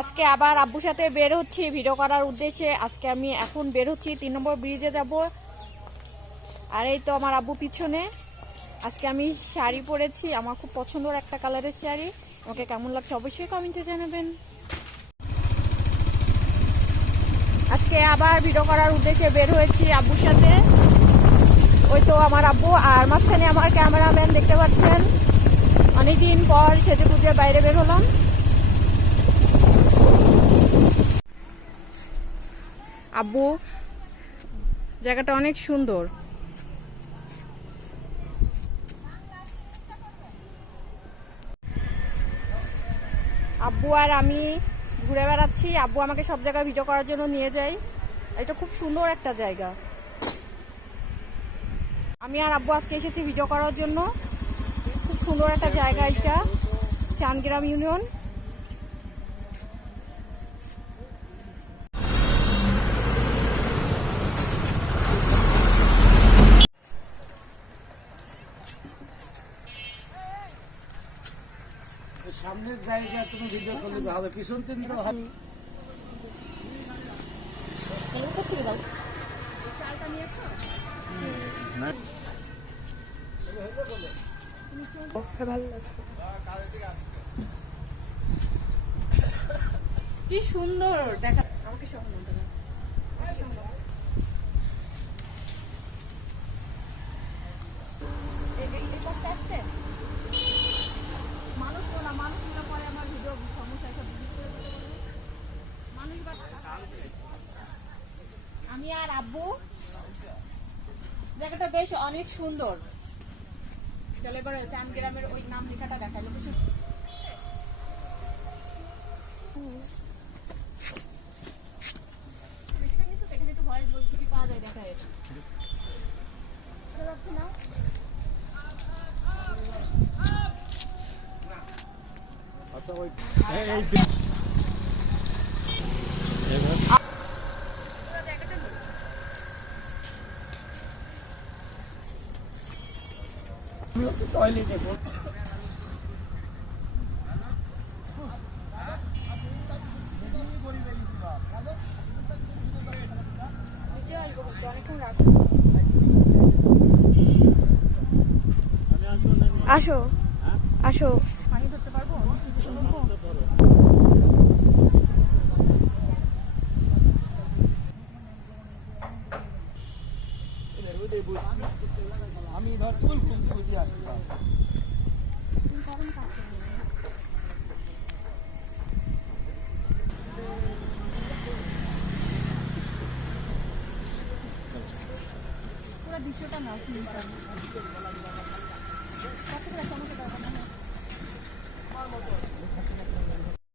আজকে আবার আব্বুর সাথে বের হচ্ছি ভিডিও করার উদ্দেশ্যে। আজকে আমি এখন বের হচ্ছি 3 নম্বর ব্রিজে যাব। আর এই তো আমার আব্বু পিছনে। আজকে আমি শাড়ি পরেছি, আমার খুব পছন্দের একটা কালারের শাড়ি। আমাকে কেমন লাগছে অবশ্যই কমেন্টে জানাবেন। আজকে আবার ভিডিও করার উদ্দেশ্যে বের হয়েছি আব্বুর সাথে। ওই তো আমার আব্বু, আর মাঝখানে আমার ক্যামেরাম্যান দেখতে পাচ্ছেন। অনেকদিন পর সেজে গুজে বাইরে বের হলাম। আব্বু, জায়গাটা অনেক সুন্দর। আব্বু আর আমি ঘুরে বেড়াচ্ছি। আব্বু আমাকে সব জায়গায় ভিডিও করার জন্য নিয়ে যায়। এটা খুব সুন্দর একটা জায়গা। আমি আর আব্বু আজকে এসেছি ভিডিও করার জন্য। খুব সুন্দর একটা জায়গা এটা, চানগ্রাম ইউনিয়ন। সামনের জায়গা তুমি ভিডিও করলে হবে, পিছন তিন তো হবে। কি সুন্দর দেখা। আমাকে সব আমি আর আব্বু, জায়গাটা বেশ অনেক সুন্দর। চলে এবার চানগ্রামের ওই নাম লেখাটা দেখালো কিছু। এখানে একটু ভয়েস বলছি কি পাওয়া যায় দেখা এটা না। আচ্ছা ওই টয়লেটে আসো আসো, পানি ধরতে পারবো? আমি ধর ফুল বুঝে আসতাম। পুরো দৃশ্যটা না